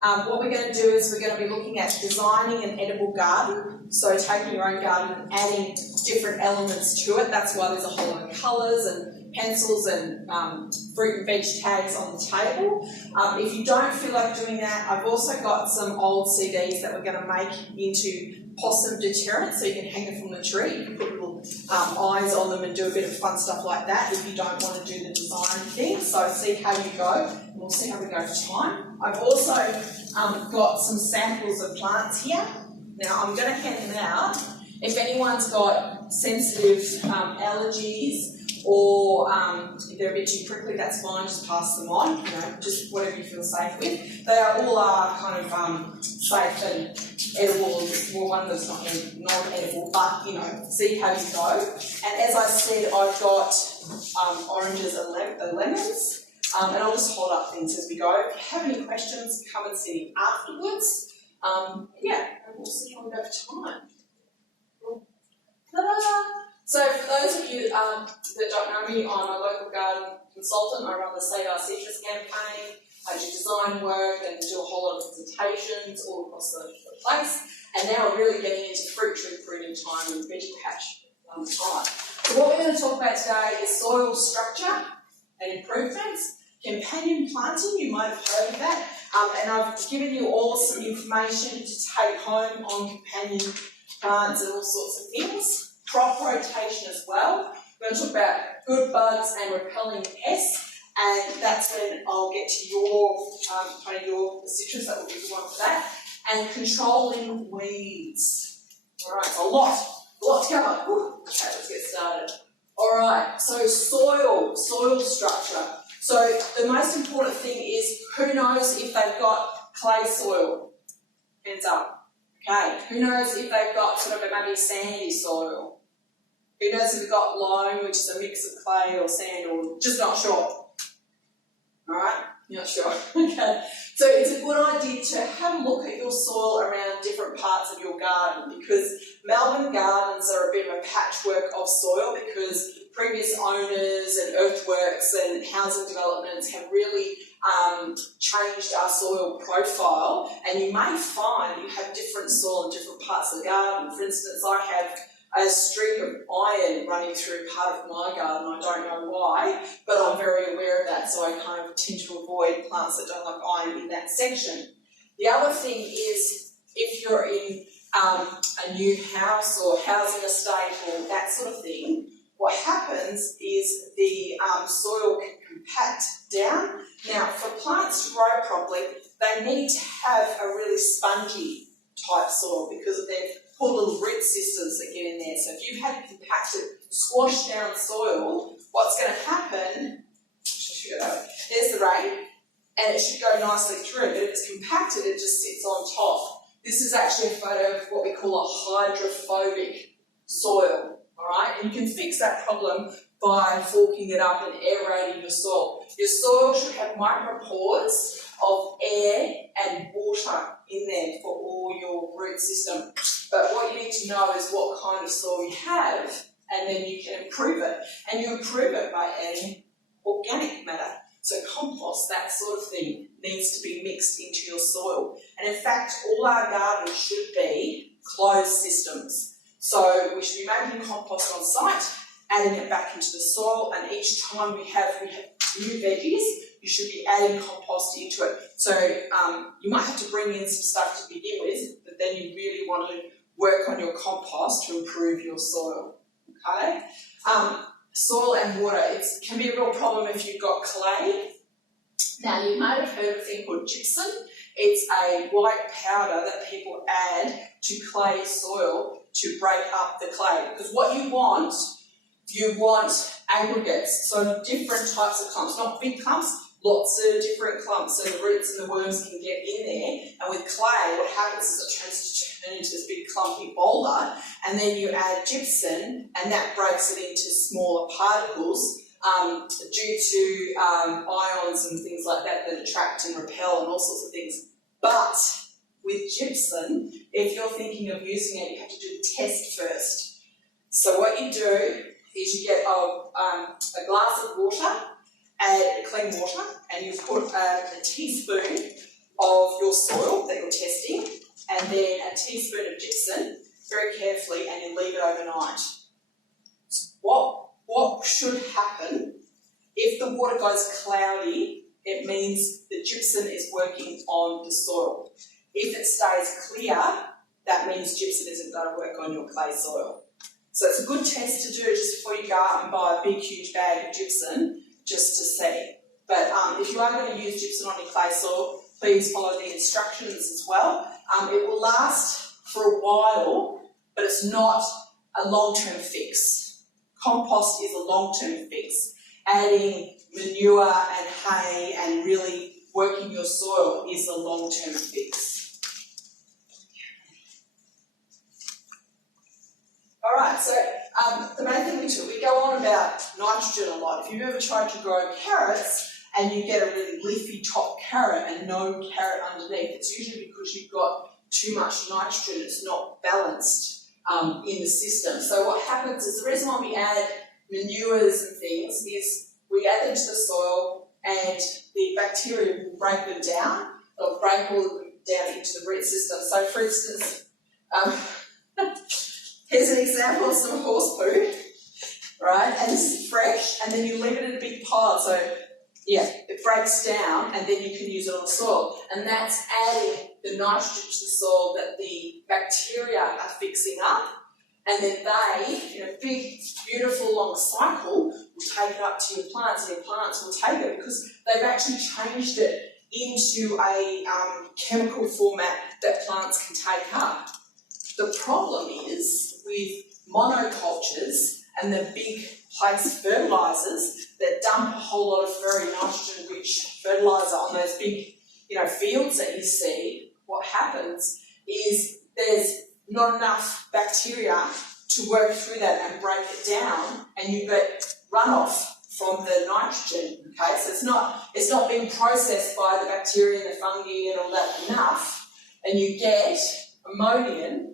What we're going to do is we're going to be looking at designing an edible garden, so taking your own garden and adding different elements to it. That's why there's a whole lot of colours and pencils and fruit and veg tags on the table. If you don't feel like doing that, I've also got some old CDs that we're going to make into possum deterrents, so you can hang them from the tree. You can put little eyes on them and do a bit of fun stuff like that if you don't want to do the design thing. So see how you go, and we'll see how we go for time. I've also got some samples of plants here. Now I'm going to hand them out. If anyone's got sensitive allergies, or if they're a bit too prickly, that's fine, just pass them on, you know, just whatever you feel safe with. They all are kind of safe and edible, well, one of them's not non-edible, but, you know, see how you go. And as I said, I've got oranges and lemons, and I'll just hold up things as we go. If you have any questions, come and see me afterwards. Yeah, and we'll see how we go for time. Ta-da! So for those of you that don't know me, I'm a local garden consultant. I run the Save Our Citrus campaign. I do design work and do a whole lot of presentations all across the place. And now we're really getting into fruit tree pruning time and veggie patch time. So what we're going to talk about today is soil structure and improvements. Companion planting, you might have heard of that. And I've given you all some information to take home on companion plants and all sorts of things. Crop rotation as well. We're going to talk about good bugs and repelling pests, and that's when I'll get to your kind of your citrus. That will be the one for that. And controlling weeds. All right, so a lot to cover. Okay, let's get started. All right, so soil structure. So the most important thing is who knows if they've got clay soil. Hands up. Okay, who knows if they've got sort of maybe sandy soil? Who knows if they've got loam, which is a mix of clay or sand, or just not sure? Alright, you're not sure. Okay, so it's a good idea to have a look at your soil around different parts of your garden, because Melbourne gardens are a bit of a patchwork of soil, because previous owners and earthworks and housing developments have really changed our soil profile, and you may find you have different soil in different parts of the garden. For instance, I have a streak of iron running through part of my garden. I don't know why, but I'm very aware of that, so I kind of tend to avoid plants that don't like iron in that section. The other thing is, if you're in a new house or housing estate or that sort of thing, what happens is the soil can compact down. Now, for plants to grow properly, they need to have a really spongy type soil because of their poor little root systems that get in there. So if you've had compacted, squashed down soil, what's going to happen, there's the rain, and it should go nicely through, but if it's compacted, it just sits on top. This is actually a photo of what we call a hydrophobic soil, all right? And you can fix that problem by forking it up and aerating your soil. Your soil should have micropores of air and water in there for all your root system. But what you need to know is what kind of soil you have, and then you can improve it. And you improve it by adding organic matter. So compost, that sort of thing, needs to be mixed into your soil. And in fact, all our gardens should be closed systems. So we should be making compost on site, adding it back into the soil, and each time we have new veggies, you should be adding compost into it. So you might have to bring in some stuff to begin with, but then you really want to work on your compost to improve your soil. Okay? Soil and water, it can be a real problem if you've got clay. Now, you might have heard of a thing called gypsum. It's a white powder that people add to clay soil to break up the clay. Because what you want aggregates, so different types of clumps, not big clumps, lots of different clumps, so the roots and the worms can get in there. And with clay, what happens is it turn into this big clumpy boulder, and then you add gypsum, and that breaks it into smaller particles due to ions and things like that that attract and repel and all sorts of things. But with gypsum, if you're thinking of using it, you have to do the test first. So what you do is you get a glass of water, add clean water, and you put a teaspoon of your soil that you're testing, and then a teaspoon of gypsum, very carefully, and you leave it overnight. What should happen if the water goes cloudy? It means the gypsum is working on the soil. If it stays clear, that means gypsum isn't going to work on your clay soil. So it's a good test to do just before you go out and buy a big, huge bag of gypsum, just to see. But if you are going to use gypsum on your clay soil, please follow the instructions as well. It will last for a while, but it's not a long-term fix. Compost is a long-term fix. Adding manure and hay and really working your soil is a long-term fix. All right, so the main thing we go on about nitrogen a lot. If you've ever tried to grow carrots and you get a really leafy top carrot and no carrot underneath, it's usually because you've got too much nitrogen. It's not balanced in the system. So what happens is the reason why we add manures and things is we add them to the soil and the bacteria will break them down. They'll break all of them down into the root system. So for instance, here's an example of some horse poo, right? And this is fresh, and then you leave it in a big pile. So yeah, it breaks down, and then you can use it on the soil. And that's adding the nitrogen to the soil that the bacteria are fixing up. And then they, in a big, beautiful, long cycle, will take it up to your plants, and your plants will take it because they've actually changed it into a chemical format that plants can take up. The problem is with monocultures and the big place fertilisers that dump a whole lot of very nitrogen-rich fertiliser on those big, fields that you see. What happens is there's not enough bacteria to work through that and break it down, and you get runoff from the nitrogen. Okay, so it's not being processed by the bacteria and the fungi and all that enough, and you get ammonium.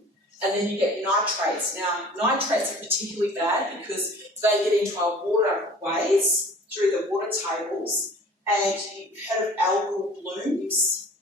And then you get nitrates. Now, nitrates are particularly bad because they get into our waterways through the water tables, and you've heard of algal blooms.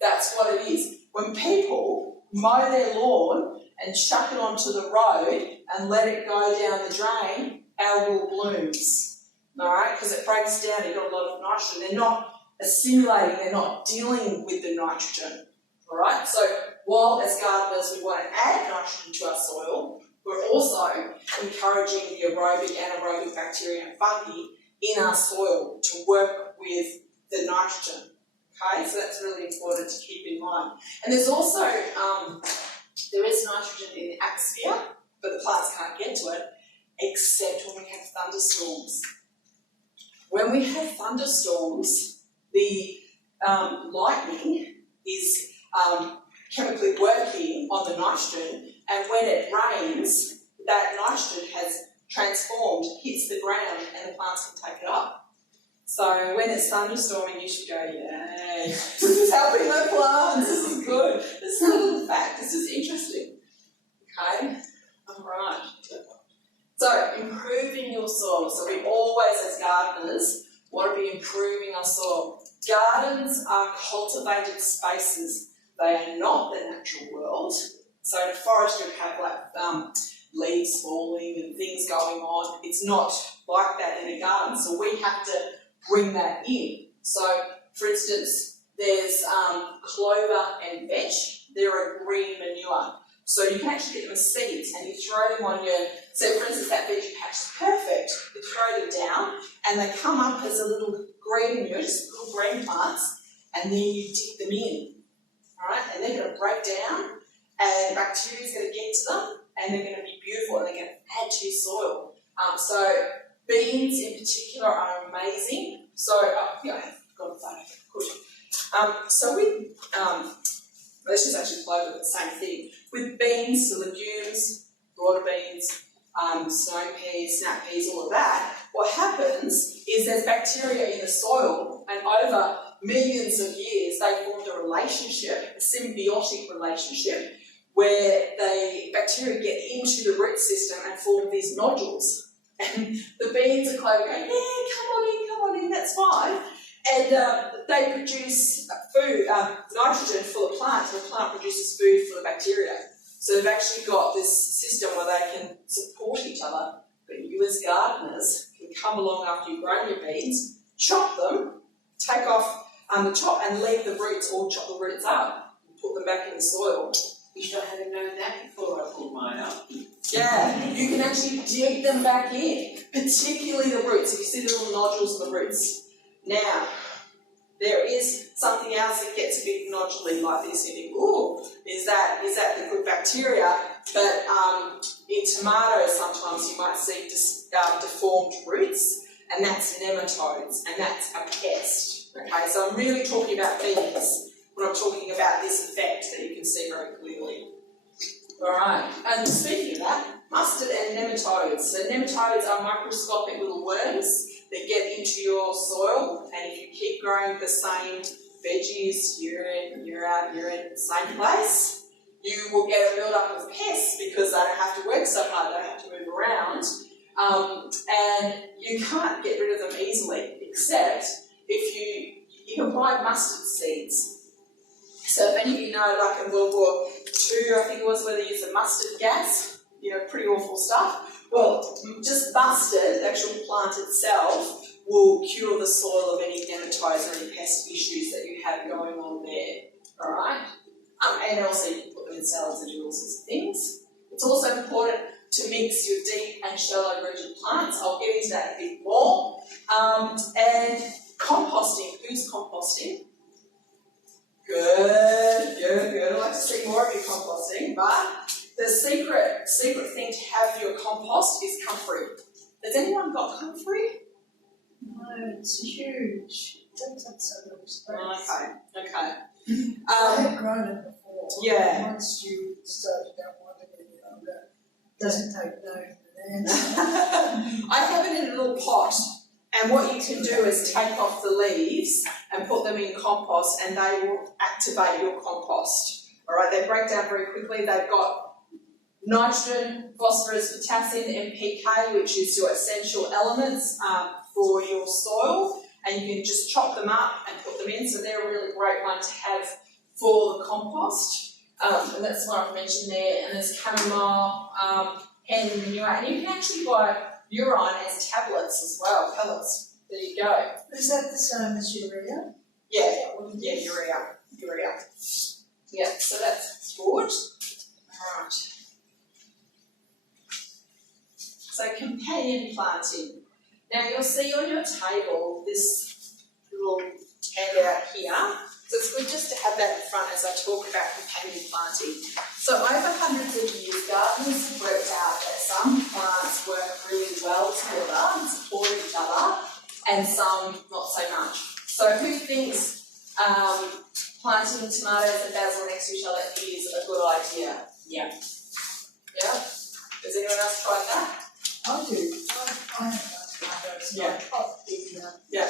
That's what it is. When people mow their lawn and chuck it onto the road and let it go down the drain, algal blooms. All right, because it breaks down. You've got a lot of nitrogen. They're not assimilating. They're not dealing with the nitrogen. All right, so while as gardeners we want to add nitrogen to our soil, we're also encouraging the aerobic and anaerobic bacteria and fungi in our soil to work with the nitrogen. Okay, so that's really important to keep in mind. And there's also, there is nitrogen in the atmosphere, but the plants can't get to it, except when we have thunderstorms. When we have thunderstorms, the lightning is chemically working on the nitrogen, and when it rains, that nitrogen has transformed, hits the ground, and the plants can take it up. So when it's thunderstorming, you should go, yay, this is helping my plants, this is good. This is a little fact, this is interesting. Okay, all right. So improving your soil. So we always, as gardeners, want to be improving our soil. Gardens are cultivated spaces. They are not the natural world. So in a forest you have leaves falling and things going on. It's not like that in a garden, so we have to bring that in. So for instance, there's clover and vetch. They're a green manure. So you can actually get them as seeds and you throw them on your, so for instance that veggie patch is perfect. You throw them down and they come up as a little green manure, just little green plants, and then you dip them in. Alright, and they're going to break down and bacteria is going to get to them and they're going to be beautiful and they're going to add to your soil. So beans in particular are amazing. So, yeah, I have got a photo. Good. So with, this is actually clover, but the same thing. With beans, the legumes, broader beans, snow peas, snap peas, all of that, what happens is there's bacteria in the soil, and over millions of years they formed a relationship, a symbiotic relationship, where the bacteria get into the root system and form these nodules. And the beans and clover going, yeah, come on in, that's fine. And they produce food, nitrogen for the plant, so the plant produces food for the bacteria. So they've actually got this system where they can support each other, but you as gardeners can come along after you've grown your beans, chop them, take off the top and leave the roots, or chop the roots up and put them back in the soil. Wish I had known that before I pulled mine up. Yeah, you can actually dig them back in, particularly the roots. If you see the little nodules in the roots. Now, there is something else that gets a bit noduly like this. You think, ooh, is that the good bacteria? But in tomatoes, sometimes you might see deformed roots, and that's nematodes, and that's a pest. Okay, so I'm really talking about bees when I'm talking about this effect that you can see very clearly. All right, and speaking of that, mustard and nematodes. So nematodes are microscopic little worms that get into your soil, and if you keep growing the same veggies year in, year out, year in, same place, you will get a build-up of pests because they don't have to work so hard, they don't have to move around, and you can't get rid of them easily, except if you can buy mustard seeds. So if any of you know, like in World War II, I think it was, where they used the mustard gas, pretty awful stuff. Well, just mustard, the actual plant itself, will cure the soil of any nematodes or any pest issues that you have going on there. All right? And also you can put them in salads and do all sorts of things. It's also important to mix your deep and shallow rooted plants. I'll get into that a bit more. And composting. Who's composting? Good. I'd like to see more of you composting, but the secret thing to have your compost is comfrey. Has anyone got comfrey? No, it's huge. It takes up so much space. Okay. I have grown it before. Yeah. My students don't want it any longer. Doesn't take no for an answer. I have it in a little pot, and what you can do is take off the leaves and put them in compost, and they will activate your compost. All right, they break down very quickly. They've got nitrogen, phosphorus, potassium, NPK, which is your essential elements for your soil, and you can just chop them up and put them in. So they're a really great one to have for the compost. And that's what I've mentioned there. And there's chamomile, hen manure, and you can actually buy urine as tablets as well, pellets. There you go. Is that the same as urea? Yeah, urea. Yeah, so that's good. All right. So companion planting. Now you'll see on your table this little handout here. So it's good just to have that in front as I talk about companion planting. So over hundreds of years, gardeners worked out that some plants work really well together and support each other, and some not so much. So who thinks planting tomatoes and basil next to each other is a good idea? Yeah. Yeah? Has anyone else tried that? I do. I have tomatoes. Yeah. I pop the Yeah.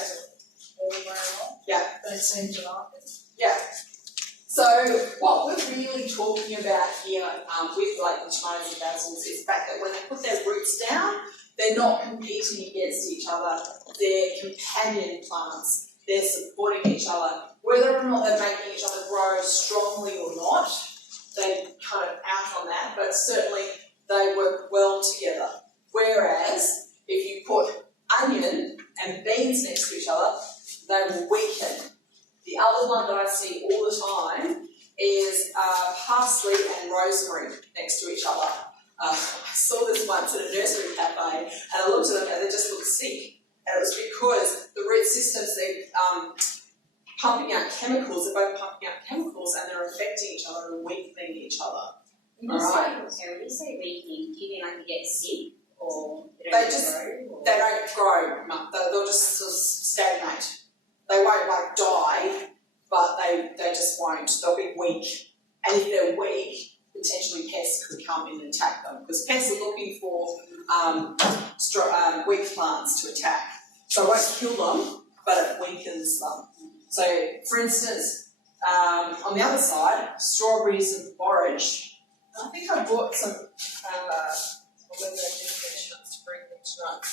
all the way along. Yeah. They seem to like it. Yeah. So what we're really talking about here with like the tomatoes and basils is the fact that when they put their roots down, they're not competing against each other. They're companion plants. They're supporting each other. Whether or not they're making each other grow strongly or not, they're kind of out on that, but certainly they work well together. Whereas if you put onion and beans next to each other, they will weaken. The other one that I see all the time is parsley and rosemary next to each other. I saw this once at a nursery cafe, and I looked at them and they just looked sick. And it was because the root systems, they're pumping out chemicals, they're both pumping out chemicals, and they're affecting each other and weakening each other. When you say weakening, do you mean like you get sick, or they don't grow? They'll just sort of stagnate. They won't like die, but they just won't. They'll be weak. And if they're weak, potentially pests could come in and attack them, because pests are looking for weak plants to attack. So it won't kill them, but it weakens them. So, for instance, on the other side, strawberries and borage. I think I bought some, whether I didn't get a chance to bring them tonight.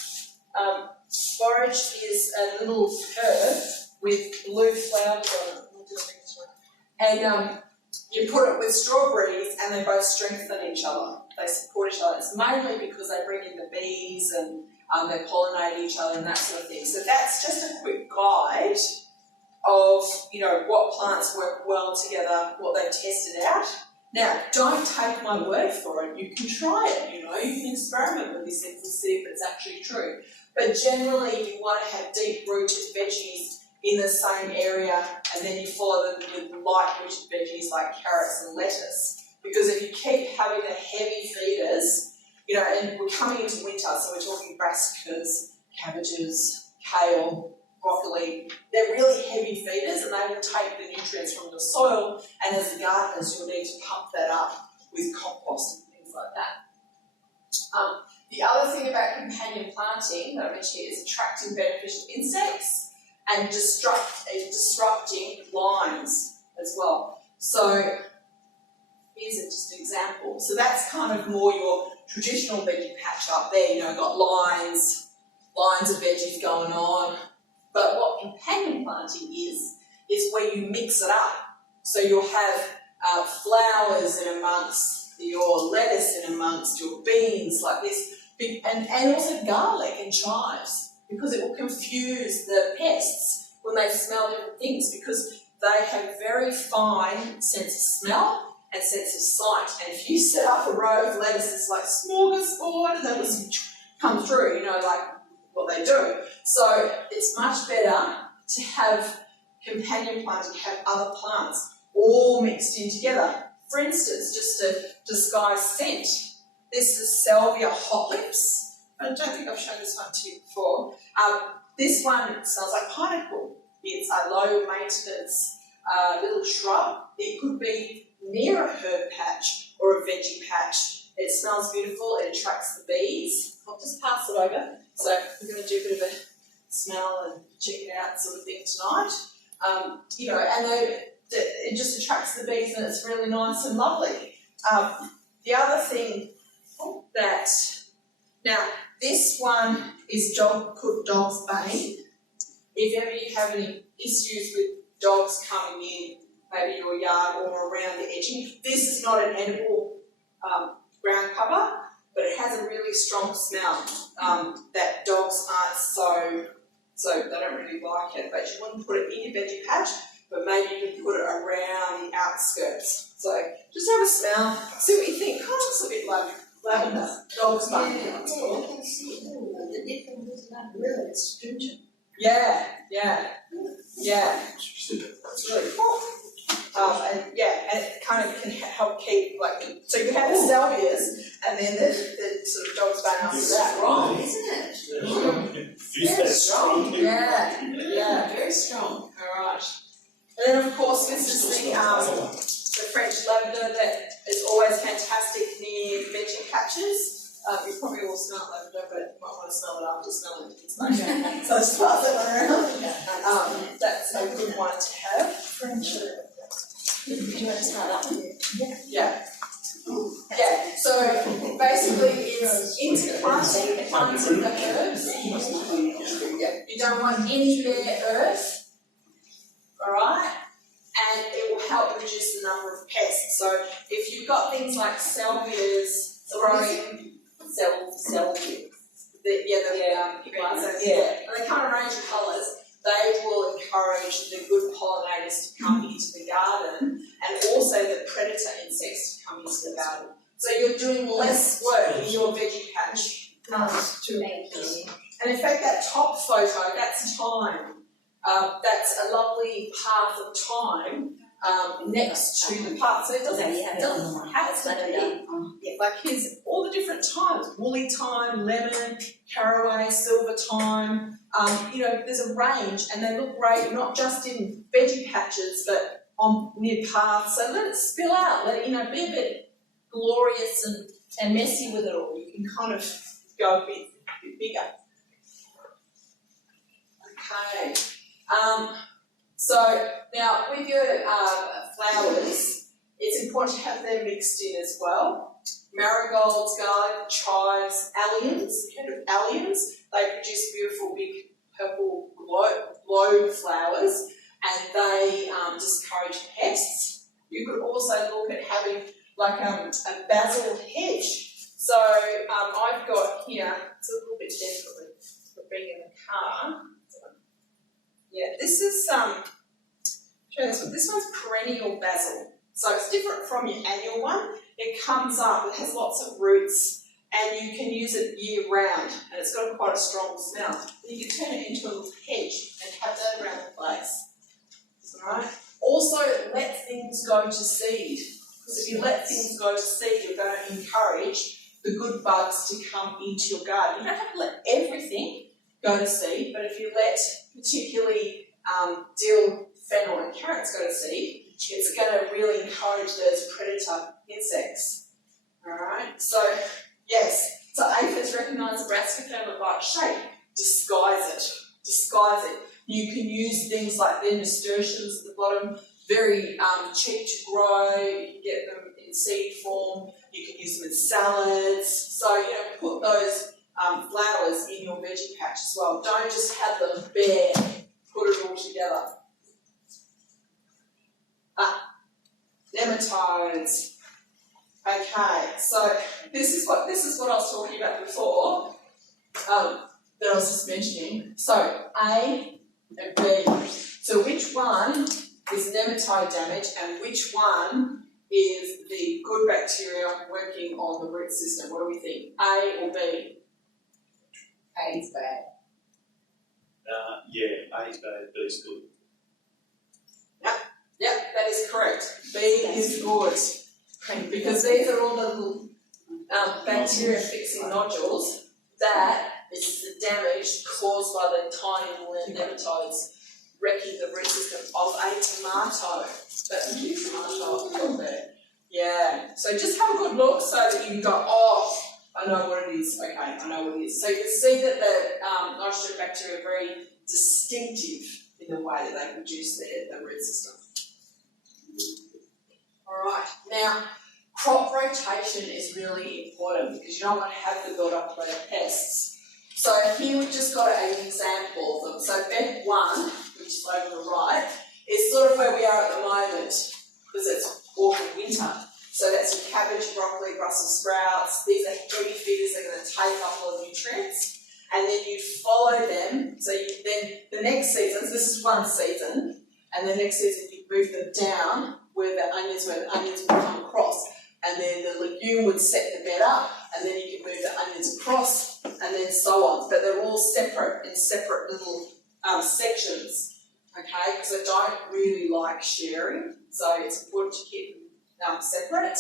Borage is a little herb with blue flowers on it. And you put it with strawberries and they both strengthen each other. They support each other. It's mainly because they bring in the bees and they pollinate each other and that sort of thing. So that's just a quick guide of, you know, what plants work well together, what they've tested out. Now, don't take my word for it. You can try it, you know, you can experiment with these things and see if it's actually true. But generally, you want to have deep-rooted veggies in the same area, and then you follow them with light-rooted veggies like carrots and lettuce. Because if you keep having the heavy feeders, you know, and we're coming into winter, so we're talking brassicas, cabbages, kale, broccoli, they're really heavy feeders and they will take the nutrients from the soil, and as gardeners you'll need to pump that up with compost and things like that. The other thing about companion planting that I mentioned here is attracting beneficial insects and disrupting lines as well. So here's just an example. So that's kind of more your traditional veggie patch up there, you know, got lines of veggies going on. But what companion planting is where you mix it up. So you'll have flowers in amongst your lettuce in amongst your beans like this, and also garlic and chives, because it will confuse the pests when they smell different things, because they have very fine sense of smell and sense of sight. And if you set up a row of lettuces like smorgasbord and they just come through, you know, like what they do. So it's much better to have companion planting, have other plants all mixed in together. For instance, just to disguise scent, this is Salvia hot lips. I don't think I've shown this one to you before. This one smells like pineapple. It's a low maintenance little shrub. It could be near a herb patch or a veggie patch. It smells beautiful, it attracts the bees. I'll just pass it over. So we're going to do a bit of a smell and check it out sort of thing tonight. You know, and it just attracts the bees and it's really nice and lovely. The other thing that, now this one is called dog's bane. If ever you have any issues with dogs coming in, maybe your yard or around the edging, this is not an edible ground cover, but it has a really strong smell that dogs aren't so they don't really like it. But you wouldn't put it in your veggie patch, but maybe you can put it around the outskirts. So just have a smell, see what you think. Oh, it looks a bit like lavender. Dog's bane. I can see the difference is not really astringent. Yeah. It's really cool. And it kind of can help keep, like, so you have the salvias and then the sort of dog's bane after that, right? Isn't it? Very strong. Yeah, very strong. All right. And then, of course, this is the French lavender that is always fantastic near veggie patches. You probably all smell lavender, but you might want to smell it after smelling it. So just pass it around. That's a good one to have. French lavender. Do you want to smell that one? Yeah. So basically it's interplanting planting the herbs. You don't want any bare earth, alright? And it will help reduce the number of pests. So if you've got things like salvias growing, salvias, and they come in a range of colours, they will encourage the good pollinators to come into the garden and also the predator insects to come into the garden. So you're doing less work in your veggie patch. And in fact, that top photo, that's thyme. That's a lovely path of thyme next to the path. So it doesn't have to be. Like here's all the different thymes: woolly thyme, lemon, caraway, silver thyme. You know, there's a range, and they look great not just in veggie patches, but on near paths. So let it spill out. Let it, you know, be a bit glorious and messy with it all. You can kind of go a bit bigger. Okay. So now with your flowers, it's important to have them mixed in as well. Marigolds, garlic, chives, alliums. Have you heard of alliums? They produce beautiful big purple globe flowers, and they discourage pests. You could also look at having like a basil hedge. So I've got here, it's a little bit different for being in the car. Yeah, this is this one's perennial basil. So it's different from your annual one. It comes up, it has lots of roots, and you can use it year round, and it's got quite a strong smell. And you can turn it into a little hedge and have that around the place. Alright? Also, let things go to seed. Because if you let things go to seed, you're going to encourage the good bugs to come into your garden. You don't have to let everything go to seed, but if you let particularly dill, fennel and carrots go to seed, it's going to really encourage those predator insects. Alright, so yes, so aphids recognise the brassica family-like shape, disguise it. You can use things like the nasturtiums at the bottom, very cheap to grow, you can get them in seed form, you can use them in salads, so put those flowers in your veggie patch as well. Don't just have them bare, put it all together. Nematodes. Okay, so this is what I was talking about before, that I was just mentioning. So A and B. So which one is nematode damage and which one is the good bacteria working on the root system? What do we think? A or B? A is bad. Yeah, A is bad, B is good. Yep, that is correct. B is good. Because these are all the little bacteria fixing nodules that is the damage caused by the tiny little nematodes wrecking the root system of a tomato. That's a cute tomato I've got there. Yeah. So just have a good look so that you can go, oh, I know what it is. Okay, I know what it is. So you can see that the nitrogen bacteria are very distinctive in the way that they produce the root system. Alright, now crop rotation is really important because you don't want to have the build-up of pests. So here we've just got an example of them. So bed 1, which is over the right, is sort of where we are at the moment because it's autumn winter. So that's your cabbage, broccoli, Brussels sprouts. These are heavy feeders that are going to take up a lot of nutrients. And then you follow them. So then the next season, so this is one season, and the next season you move them down where the onions will come across. And then the legume would set the bed up, and then you can move the onions across, and then so on. But they're all separate in separate little sections, okay? Because I don't really like sharing, so it's important to keep them separate.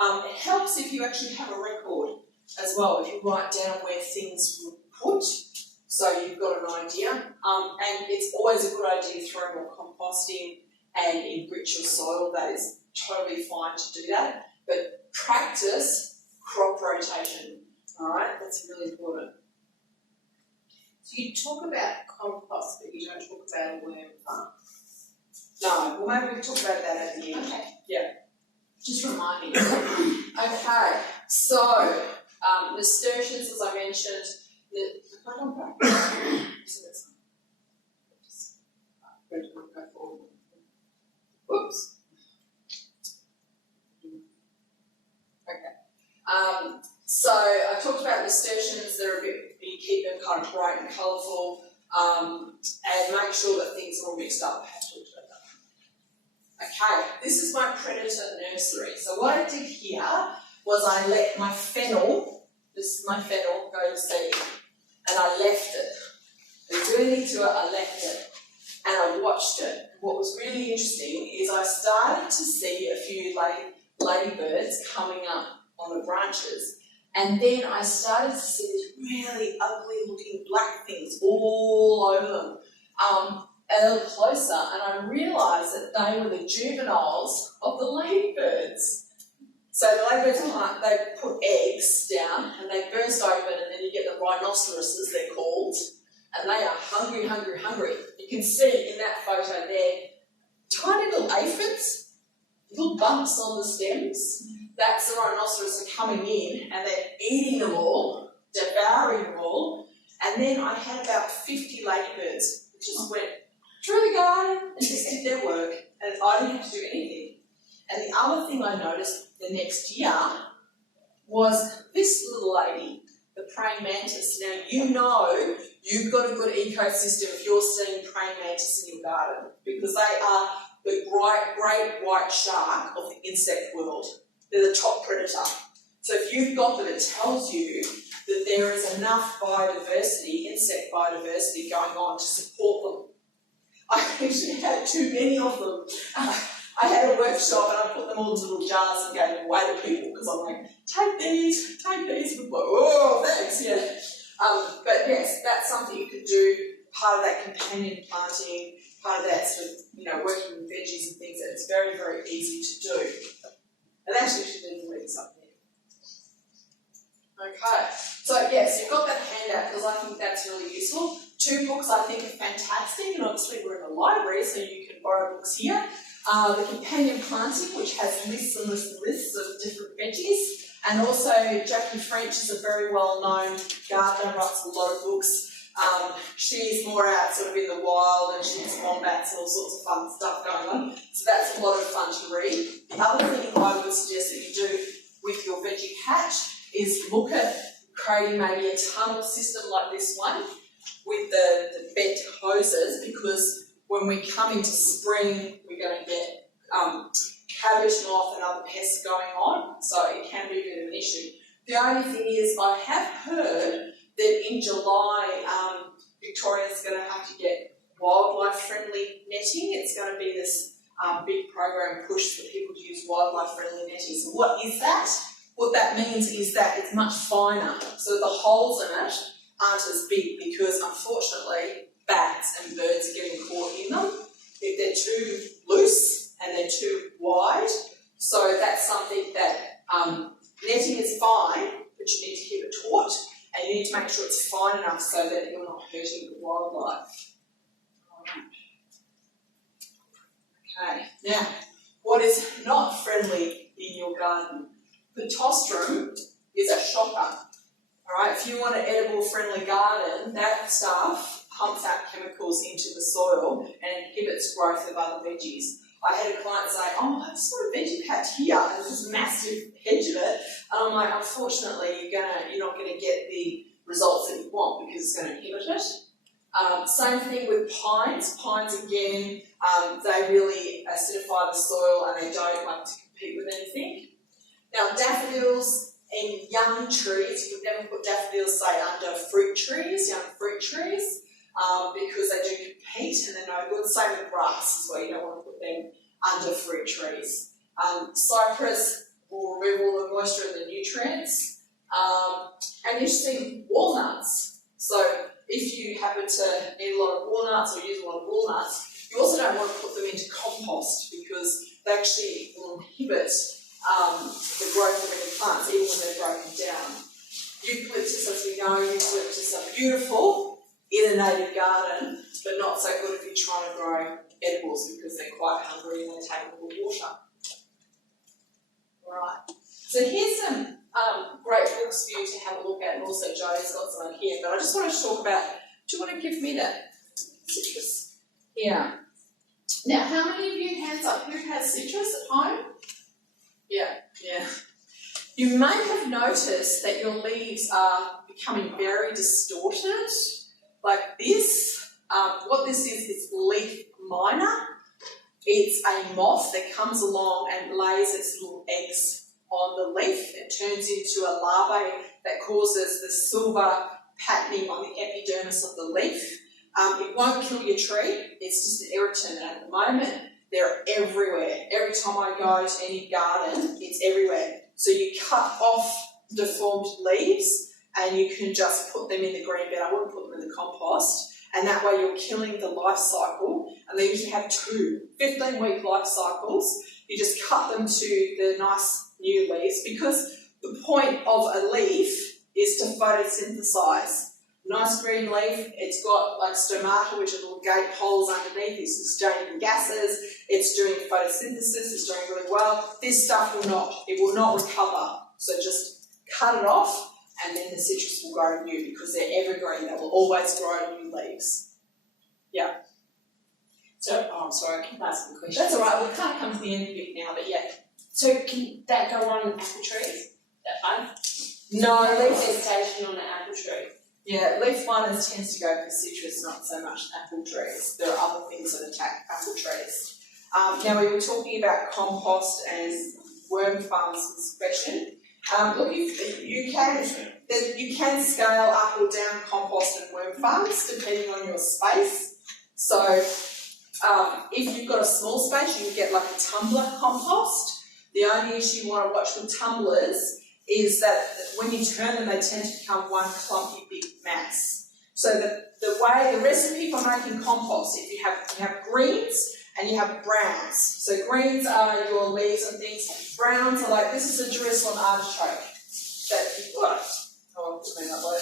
It helps if you actually have a record as well, if you write down where things were put, so you've got an idea. And it's always a good idea to throw more composting and enrich your soil. That is totally fine to do that. But practice crop rotation, all right? That's really important. So you talk about compost, but you don't talk about a worm farm. No, well maybe we can talk about that at the end. Okay. Yeah, just remind me. Okay, so nasturtiums, as I mentioned, Whoops. Okay. So I talked about nasturtiums. They're a bit, you keep them kind of bright and colourful, and make sure that things are all mixed up. I have talked about that. Okay, this is my predator nursery. So what I did here was I let my fennel, this is my fennel, go to seed, and I left it. I didn't do anything to it, I left it. And I watched it. What was really interesting is I started to see a few ladybirds coming up on the branches, and then I started to see these really ugly looking black things all over them. A little closer, and I realised that they were the juveniles of the ladybirds. So the ladybirds, they put eggs down and they burst open, and then you get the rhinoceroses, they're called, and they are hungry, hungry, hungry. You can see in that photo there, tiny little aphids, little bumps on the stems. That's the rhinoceros coming in, and they're eating them all, devouring them all. And then I had about 50 ladybirds, which just went drew the garden and just did their work, and I didn't have to do anything. And the other thing I noticed the next year was this little lady, the praying mantis. Now you know you've got a good ecosystem if you're seeing praying mantis in your garden, because they are the great white shark of the insect world. They're the top predator. So if you've got them, it tells you that there is enough biodiversity, insect biodiversity going on to support them. I actually had too many of them. I had a workshop and I put them all into little jars and gave them away to people because I'm like, take these. And I'm like, oh, thanks, yeah. But yes, that's something you could do, part of that companion planting, part of that sort of, working with veggies and things, and it's very, very easy to do. And actually should leave the links up there. Okay, so yes, you've got that handout because I think that's really useful. 2 books I think are fantastic, and obviously we're in a library, so you can borrow books here. The Companion Planting, which has lists and lists of different veggies, and also Jackie French is a very well-known gardener, writes a lot of books. She's more out sort of in the wild, and she has wombats and all sorts of fun stuff going on, so that's a lot of fun to read. The other thing I would suggest that you do with your veggie patch is look at creating maybe a tunnel system like this one with the bent hoses, because when we come into spring, we're going to get cabbage moth and other pests going on, so it can be a bit of an issue. The only thing is, I have heard that in July, Victoria's going to have to get wildlife-friendly netting. It's going to be this big program push for people to use wildlife-friendly netting. So what is that? What that means is that it's much finer, so the holes in it aren't as big, because unfortunately bats and birds are getting caught in them if they're too loose and they're too wide. So that's something that netting is fine, but you need to keep it taut, and you need to make sure it's fine enough so that you're not hurting the wildlife. Okay, now what is not friendly in your garden? Pittosporum is a shocker. Alright, if you want an edible friendly garden, that stuff pumps out chemicals into the soil and inhibits growth of other veggies. I had a client say, oh, I just want a veggie patch here, and there's this massive hedge of it, and I'm like, unfortunately, you're not going to get the results that you want because it's going to inhibit it. Same thing with pines. Pines, again, they really acidify the soil and they don't like to compete with anything. Now, daffodils and young trees, you would never put daffodils, say, under fruit trees, young fruit trees, because they do compete and they're no good. Same with grass as well, you don't want to put them under fruit trees. Cypress will remove all the moisture and the nutrients. And you see walnuts. So if you happen to eat a lot of walnuts or use a lot of walnuts, you also don't want to put them into compost because they actually will inhibit the growth of any plants, even when they're broken down. Eucalyptus, as we know, eucalyptus are beautiful in a native garden, but not so good if you're trying to grow edibles because they're quite hungry and they take all the water. Right. So here's some great books for you to have a look at, and also Joe's got some here, but I just want to talk about, do you want to give me that citrus? Yeah. Now, how many of you, hands up, who has citrus at home? Yeah. You may have noticed that your leaves are becoming very distorted, like this. What this is leaf miner. It's a moth that comes along and lays its little eggs on the leaf. It turns into a larvae that causes the silver patterning on the epidermis of the leaf. It won't kill your tree, it's just an irritant, and at the moment they're everywhere. Every time I go to any garden, it's everywhere. So you cut off deformed leaves and you can just put them in the green bin. I wouldn't put them in the compost, and that way you're killing the life cycle, and they usually have 15-week life cycles. You just cut them to the nice new leaves, because the point of a leaf is to photosynthesize. Nice green leaf, it's got like stomata, which are little gate holes underneath, it's exchanging gases, it's doing photosynthesis, it's doing really well. This stuff will not recover, so just cut it off and then the citrus will grow new, because they're evergreen, they will always grow new leaves. Yeah. Sorry. I keep asking questions. That's all right. We can't come to the end of it now, but yeah. So can that go on apple trees? No, Infestation on an apple tree. yeah, leaf liners tends to go for citrus, not so much apple trees. There are other things that attack apple trees. Now we were talking about compost and worm farm suppression. Look, you can scale up or down compost and worm farms depending on your space. So if you've got a small space, you can get like a tumbler compost. The only issue you want to watch with tumblers is that when you turn them, they tend to become one clumpy big mass. So the recipe for making compost, if you have greens and you have browns. So greens are your leaves and things. Browns are like, this is a Jerusalem artichoke that you've got. Oh, I'll clean that load.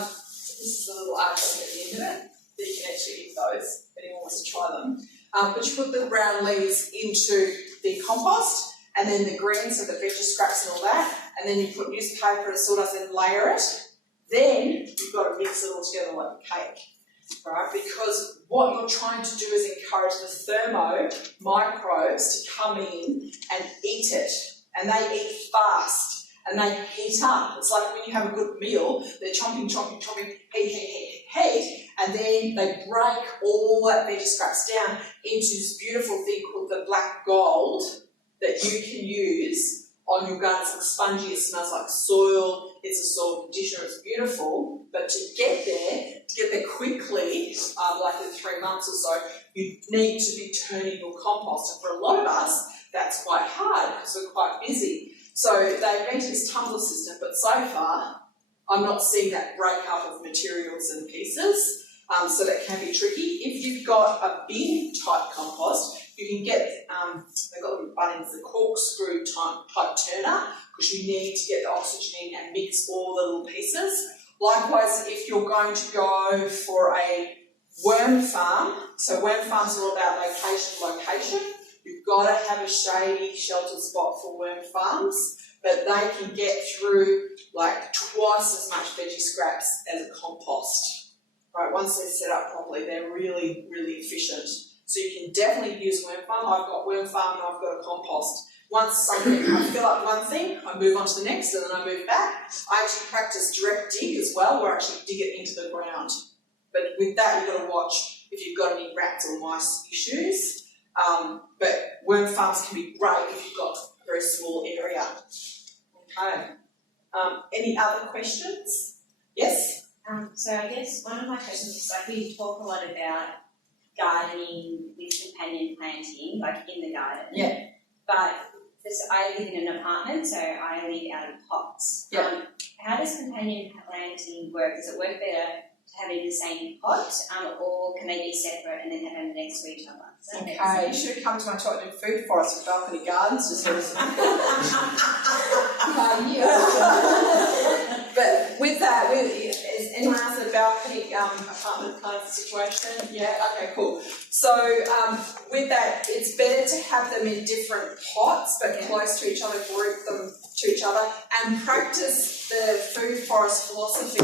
This is a little artichoke at the end of it that you can actually eat those if anyone wants to try them. But you put the brown leaves into the compost, and then the greens, so the veggie scraps and all that, and then you put newspaper and sawdust and layer it. Then you've got to mix it all together like a cake, right? Because what you're trying to do is encourage the thermo microbes to come in and eat it, and they eat fast and they heat up. It's like when you have a good meal, they're chomping, heat, and then they break all that veggie scraps down into this beautiful thing called the black gold that you can use on your garden. It's like spongy, it smells like soil, it's a soil conditioner, it's beautiful, but to get there quickly, like in 3 months or so, you need to be turning your compost. And for a lot of us, that's quite hard because we're quite busy. So they invented this tumbler system, but so far, I'm not seeing that breakup of materials and pieces, so that can be tricky. If you've got a bin type compost, you can get, they've got little buttons, the corkscrew type turner, because you need to get the oxygen in and mix all the little pieces. Likewise, if you're going to go for a worm farm, so worm farms are all about location. You've got to have a shady, sheltered spot for worm farms, but they can get through like twice as much veggie scraps as a compost. Right, once they're set up properly, they're really, really efficient. So you can definitely use worm farm. I've got worm farm and I've got a compost. Once I fill up one thing, I move on to the next and then I move back. I actually practice direct dig as well, where I actually dig it into the ground. But with that, you've got to watch if you've got any rats or mice issues. But worm farms can be great if you've got a very small area. Okay. Any other questions? Yes? So I guess one of my questions is, like, we talk a lot about gardening with companion planting, like in the garden. Yeah. But I live in an apartment, so I live out of pots. Yeah. How does companion planting work? Does it work better to have it in the same pot, or can they be separate and then have them next to each other? Okay, you should have come to my talk in food forest with balcony gardens to sort of But with that, is anyone else at a balcony apartment kind of situation? Yeah, okay, cool. So with that, it's better to have them in different pots but close to each other, group them to each other, and practice the food forest philosophy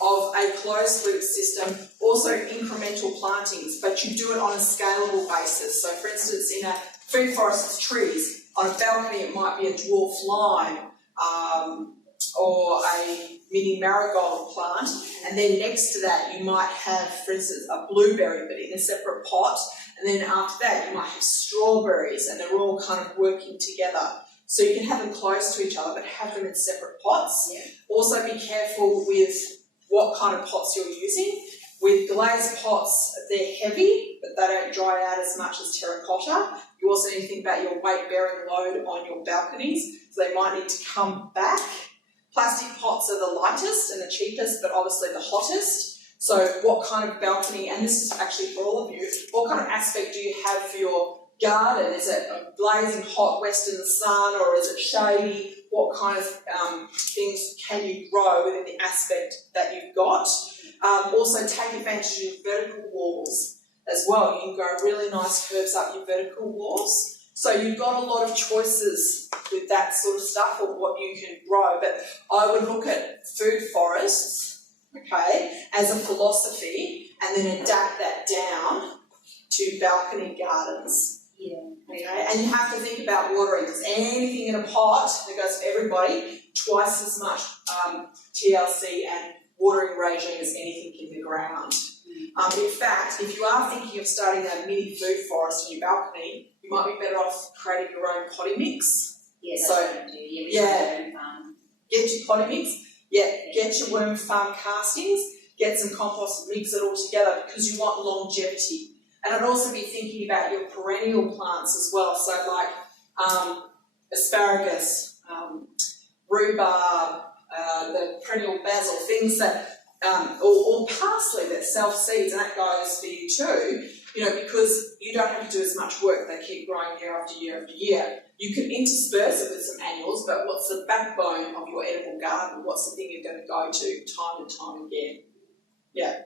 of a closed loop system, also incremental plantings, but you do it on a scalable basis. So for instance, in a food forest, it's trees. On a balcony, it might be a dwarf lime, or a mini marigold plant, and then next to that you might have, for instance, a blueberry but in a separate pot, and then after that you might have strawberries, and they're all kind of working together. So you can have them close to each other but have them in separate pots. Yeah. Also be careful with what kind of pots you're using. With glazed pots, they're heavy but they don't dry out as much as terracotta. You also need to think about your weight-bearing load on your balconies, so they might need to come back. Plastic pots are the lightest and the cheapest, but obviously the hottest. So what kind of balcony, and this is actually for all of you, what kind of aspect do you have for your garden? Is it blazing hot western sun, or is it shady? What kind of things can you grow within the aspect that you've got? Also take advantage of your vertical walls as well. You can grow really nice herbs up your vertical walls. So you've got a lot of choices with that sort of stuff of what you can grow, but I would look at food forests, okay, as a philosophy, and then adapt that down to balcony gardens. Yeah. Okay, and you have to think about watering, because anything in a pot that goes for everybody, twice as much TLC and watering regime as anything in the ground. In fact, if you are thinking of starting a mini food forest on your balcony, you might be better off creating your own potting mix. Yeah, that's So, what I do. Yeah, we have our own Get your potting mix, get your worm farm castings, get some compost, mix it all together, because you want longevity. And I'd also be thinking about your perennial plants as well, so like asparagus, rhubarb, the perennial basil, things that, or parsley that self-seeds, and that goes for you too, you know, because you don't have to do as much work, they keep growing year after year after year. You can intersperse it with some annuals, but what's the backbone of your edible garden? What's the thing you're going to go to time and time again? Yeah.